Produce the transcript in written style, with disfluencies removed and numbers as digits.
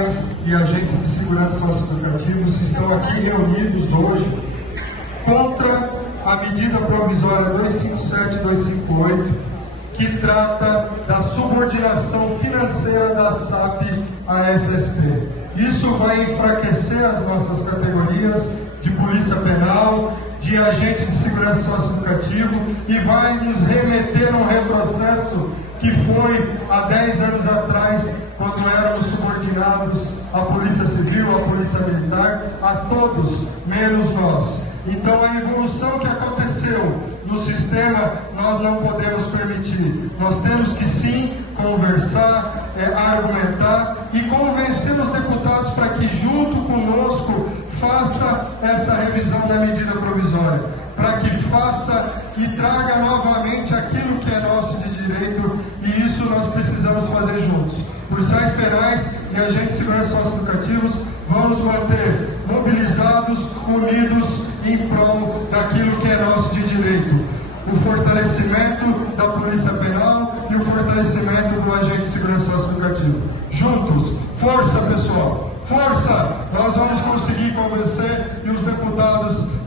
policiais e agentes de segurança socioeducativos estão aqui reunidos hoje contra a medida provisória 257 e 258, que trata da subordinação financeira da SAP à SSP. Isso vai enfraquecer as nossas categorias de polícia penal, de agente de segurança socioeducativo e vai nos remeter a um retrocesso que foi há 10 anos atrás, quando éramos subordinados à Polícia Civil, à Polícia Militar, a todos, menos nós. Então a evolução que aconteceu no sistema, nós não podemos permitir. Nós temos que sim conversar, argumentar e convencer os deputados para que junto conosco faça essa revisão da medida provisória, para que faça e traga novamente aquilo que é nosso de direito, e isso nós precisamos fazer juntos. Policiais penais e agentes de segurança socioeducativos vamos manter mobilizados, unidos em prol daquilo que é nosso de direito. O fortalecimento da polícia penal e o fortalecimento do agente de segurança socioeducativo. Juntos, força pessoal, força! Nós vamos conseguir convencer e os deputados